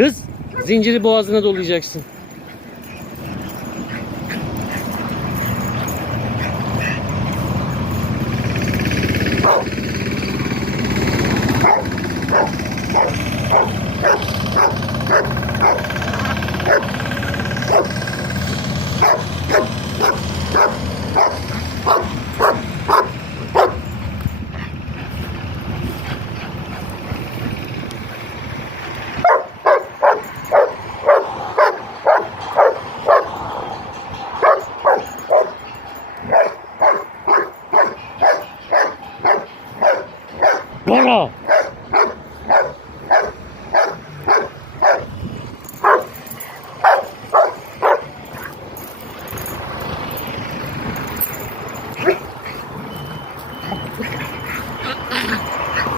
Kız zinciri boğazına dolayacaksın. 多少